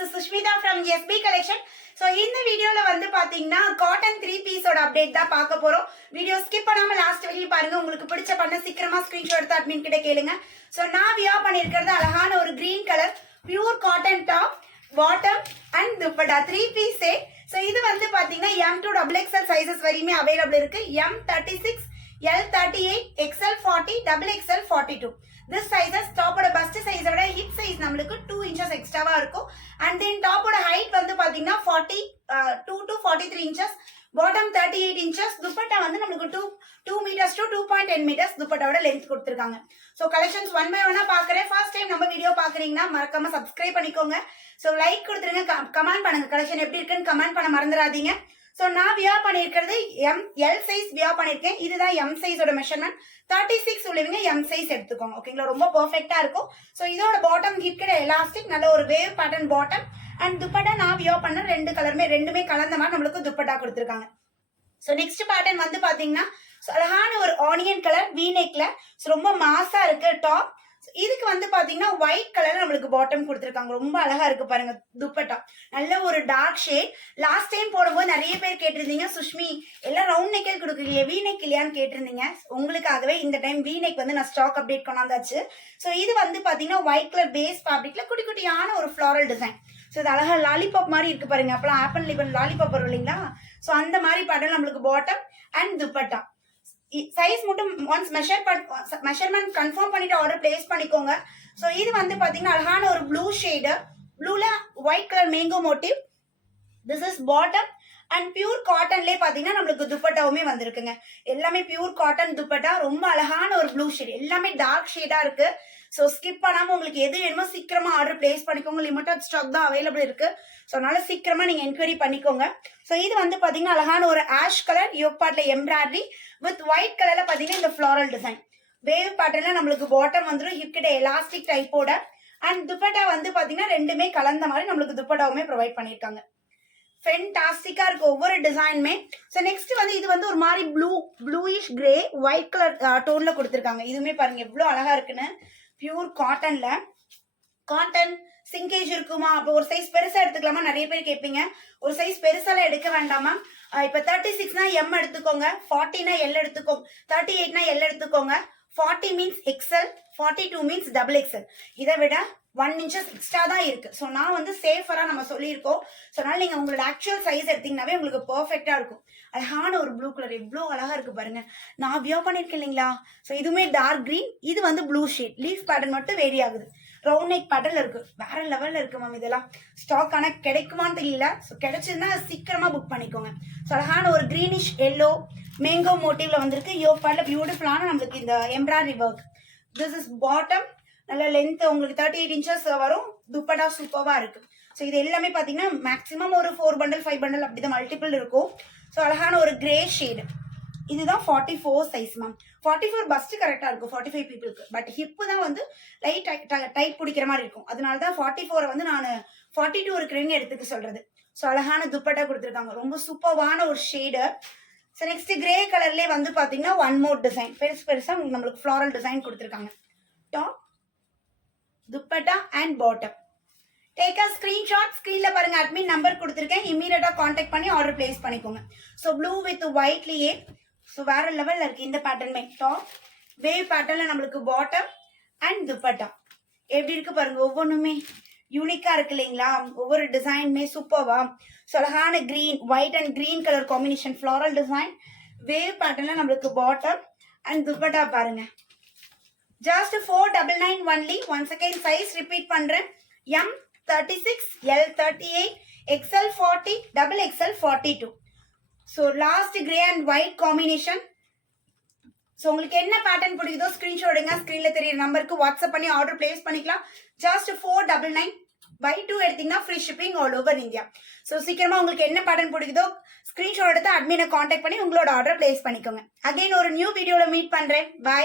this is Sushmita from SB Collection. So இந்த வீடியோல வந்து பாத்தீங்கன்னா காட்டன் 3 பீஸோட அப்டேட் தான் பார்க்க போறோம். வீடியோ ஸ்கிப் பண்ணாம லாஸ்ட் வரைக்கும் பாருங்க. உங்களுக்கு பிடிச்ச பண்ண சீக்கிரமா ஸ்கிரீன்ஷாட் எடுத்து அட்மின் கிட்ட கேளுங்க. சோ நான் வியர் பண்ணிருக்கிறது அழகான ஒரு green colour pure cotton top, bottom and dupatta 3 piece set. So இது வந்து பாத்தீங்கன்னா M to XXL சைஸஸ் வரையுமே அவைலபிள் இருக்கு. M36, L38, XL40, XXL 42. This sizes top oda bust size oda hip size நம்மளுக்கு 2 inches extra இருக்கும். And then top oda height வந்து பாத்தீங்கன்னா 42 to 43 inches, bottom 38 inches. Dupatta வந்து நம்மளுக்கு 2 meters to 2.10 meters துப்பட்டாவோட லென்த் கொடுத்திருக்காங்க. So collections one by one பாக்குறேன். First time நம்ம video பாக்குறீங்கன்னா மறக்காம subscribe பண்ணிக்கோங்க. So like கொடுத்துருங்க, கமெண்ட் பண்ணுங்க கலெக்ஷன் எப்படி இருக்குன்னு கமெண்ட் பண்ண மறந்துடாதீங்க. சோ நான் வியர் பண்ணிருக்கிறது L சைஸ் வியர் பண்ணிருக்கேன். இதுதான் M சைஸோட மெஷர்மெண்ட். 36 உள்ளவங்க M சைஸ் எடுத்துக்கோங்க. ஓகேங்களா, ரொம்ப பெர்ஃபெக்ட்டா இருக்கும். சோ இதோட பாட்டம் கிட்ட எலாஸ்டிக் நல்ல ஒரு wave pattern bottom and dupatta நான் வியர் பண்ண ரெண்டுமே கலந்த மாதிரி நம்மளுக்கு துப்பட்டா கொடுத்திருக்காங்க. சோ நெக்ஸ்ட் பேட்டர்ன் வந்து பாத்தீங்கன்னா அழகான ஒரு ஆனியன் கலர் V நெக்ல ரொம்ப மாசா இருக்கு டாப். இதுக்கு வந்து பாத்தீங்கன்னா ஒயிட் கலர்ல நம்மளுக்கு பாட்டம் கொடுத்திருக்காங்க. ரொம்ப அழகா இருக்கு பாருங்க துப்பட்டா. நல்ல ஒரு டார்க் ஷேட். லாஸ்ட் டைம் போடும்போது நிறைய பேர் கேட்டிருந்தீங்க, சுஷ்மி எல்லாம் ரவுண்ட் நெக்கல் கொடுக்கலையே, V நெக் இல்லையான்னு கேட்டிருந்தீங்க. உங்களுக்காகவே இந்த டைம் V நெக் வந்து நான் ஸ்டாக் அப்டேட் கொண்டாந்தாச்சு. சோ இது வந்து பாத்தீங்கன்னா ஒயிட் கலர் பேஸ் ஃபேப்ரிக்ல குட்டி குட்டியான ஒரு ஃபிளாரல் டிசைன். சோ இது அழகா லாலிபாப் மாதிரி இருக்கு பாருங்க. அப்பெல்லாம் ஆப்பிள் லிபன் லாலிபாப் வரும் இல்லைங்களா? சோ அந்த மாதிரி பேட்டர்ன் நம்மளுக்கு பாட்டம் அண்ட் துப்பட்டா. சைஸ் மட்டும் ஒன்ஸ் மெஷர்மெண்ட் கன்ஃபார்ம் பண்ணிட்டு ஆர்டர் பிளேஸ் பண்ணிக்கோங்க. சோ இது வந்து பாத்தீங்கன்னா அழகான ஒரு ப்ளூ ஷேடு, ப்ளூல white colour mango motif. This is bottom and pure காட்டன்லயே பாத்தீங்கன்னா நம்மளுக்கு துப்பட்டாவுமே வந்திருக்குங்க. எல்லாமே பியூர் காட்டன் துப்பட்டா. ரொம்ப அழகான ஒரு ப்ளூ ஷேட், எல்லாமே டார்க் ஷேடா இருக்கு. சோ ஸ்கிப் பண்ணாம உங்களுக்கு எது வேணுமோ சீக்கிரமா ஆர்டர் பிளேஸ் பண்ணிக்கோங்க. லிமிட்டட் ஸ்டாக் தான் அவைலபிள் இருக்கு. சோ அதனால சீக்கிரமா நீங்க என்கொயரி பண்ணிக்கோங்க. சோ இது வந்து பாத்தீங்கன்னா அழகான ஒரு ஆஷ் கலர் யோக் பார்ட்ல எம்ப்ராய்டரி வித் ஒயிட் கலர்ல பாத்தீங்கன்னா இந்த ஃபிளாரல் டிசைன் வேவ் பேட்டர்ன்ல நம்மளுக்கு பாட்டம் வந்துடும் ஹிப் கிட்ட எலாஸ்டிக் டைப்போட. அண்ட் துப்பட்டா வந்து பாத்தீங்கன்னா ரெண்டுமே கலந்த மாதிரி நம்மளுக்கு துப்பட்டாவுமே ப்ரொவைட் பண்ணிருக்காங்க. ஃபென்டாஸ்டிக்கா இருக்கு ஒவ்வொரு டிசைனுமே. சோ நெக்ஸ்ட் வந்து இது வந்து ஒரு மாதிரி ப்ளூயிஷ் கிரே ஒயிட் கலர் டோன்ல கொடுத்திருக்காங்க. இதுவுமே பாருங்க எவ்வளவு அழகா இருக்குன்னு. பியூர் காட்டன்ல. காட்டன் சிங்கேஜ் இருக்குமா, அப்போ ஒரு சைஸ் பெருசா எடுத்துக்கலாமா நிறைய பேர் கேட்பீங்க. ஒரு சைஸ் பெருசால எடுக்க வேண்டாமா. இப்ப 36னா M எடுத்துக்கோங்க, 40னா L எடுத்துக்கோங்க, 38னா L எடுத்துக்கோங்க, 40 மீன்ஸ் XL, 42 மீன்ஸ் XXL. இதை விட 1 inches எக்ஸ்ட்ரா தான் இருக்கு. சோ நான் வந்து சேஃபரா நம்ம சொல்லியிருக்கோம். சோ அதனால நீங்க உங்களோட ஆக்சுவல் சைஸ் எடுத்தீங்கன்னாவே உங்களுக்கு பெர்ஃபெக்ட்டா இருக்கும். அழகான ஒரு ப்ளூ கலர் எவ்வளவு அழகா இருக்கு பாருங்க. நான் வியர் பண்ணிருக்கேன் இல்லைங்களா? சோ இதுவுமே டார்க் கிரீன், இது வந்து ப்ளூ ஷேட். லீஃப் பேட்டர்ன் மட்டும் வேரி ஆகுது. ரவுண்ட் நெக் பேட்டர்ன்ல இருக்கு. வேற லெவல்ல இருக்கு மேம். இதெல்லாம் ஸ்டாக் ஆனா கிடைக்குமான்னு தெரியல. சோ கிடைச்சதுன்னா சீக்கிரமா புக் பண்ணிக்கோங்க. சோ அழகான ஒரு கிரீனிஷ் எல்லோ மேங்கோ மோட்டிவ்ல வந்திருக்கு. யோக் பார்ட்ல பியூட்டிஃபுல்லான நம்மளுக்கு இந்த embroidery work. This is bottom. நல்ல லென்த் உங்களுக்கு 38 inches வரும். துப்பட்டா சூப்பரா இருக்கு. சோ இது எல்லாமே பாத்தீங்கன்னா மேக்ஸிமம் ஒரு 4 bundle 5 bundle அப்படிதான் மல்டிபிள் இருக்கும். சோ அழகான ஒரு கிரே ஷேடு. இதுதான் 44 சைஸ் மேம். 44 பஸ்ட் கரெக்டா இருக்கும் 45 பீப்புளுக்கு. பட் ஹிப் தான் வந்து லைட் டைட் பிடிக்கிற மாதிரி இருக்கும். அதனாலதான் 44 வந்து நான் 42 இருக்கிறவங்க எடுத்துக்க சொல்றது. சோ அழகான துப்பட்டா கொடுத்திருக்காங்க. ரொம்ப சூப்பரான ஒரு ஷேடு. சோ நெக்ஸ்ட் கிரே கலர்லயே வந்து பாத்தீங்கன்னா ஒன் மோர் டிசைன் பெருசா நம்மளுக்கு ஃபிளாரல் டிசைன் கொடுத்திருக்காங்க. Top, dupatta and bottom. Take a screenshot. ஸ்கிரீன்ல பாருங்க அட்மின் நம்பர் கொடுத்திருக்கேன். இமீடியட்டா கான்டாக்ட் பண்ணி ஆர்டர் பிளேஸ் பண்ணிக்கோங்க. சோ ப்ளூ வித் ஒயிட்லயே சோ வேற லெவல்ல இருக்கு இந்த பேட்டர்ன். டாப் வேவ் பேட்டர்ன்ல நம்மளுக்கு பாட்டம் அண்ட் துப்பட்டா எப்படி இருக்கு பாருங்க. ஒவ்வொன்றுமே யூனிக்கா இருக்கு இல்லைங்களா? ஒவ்வொரு டிசைனுமே சூப்பர்வா. சோ அழகான green white and green colour combination floral design wave பேட்டர்ன்ல நம்மளுக்கு பாட்டம் அண்ட் துப்பட்டா பாருங்க. Just 499 only. once again size repeat பண்றேன். M36, L38, XL40, XXL 42. so last gray and white combination. so உங்களுக்கு என்ன பேட்டர்ன் பிடிக்குதோ ஸ்கிரீன்ஷாட் எடுங்க. ஸ்கிரீன்ல தெரியற நம்பருக்கு வாட்ஸ்அப் பண்ணி ஆர்டர் பிளேஸ் பண்ணிக்கலாம். ஜஸ்ட் 499 by 2 எடுத்தீங்கன்னா free shipping all over India. So சீக்கிரமா உங்களுக்கு என்ன பேட்டர்ன் பிடிக்குதோ ஸ்கிரீன்ஷாட் எடுத்து அட்மினை கான்டாக்ட் பண்ணி உங்களோட ஆர்டர் பிளேஸ் பண்ணிக்கோங்க. அகைன் ஒரு நியூ வீடியோல மீட் பண்றேன். பை.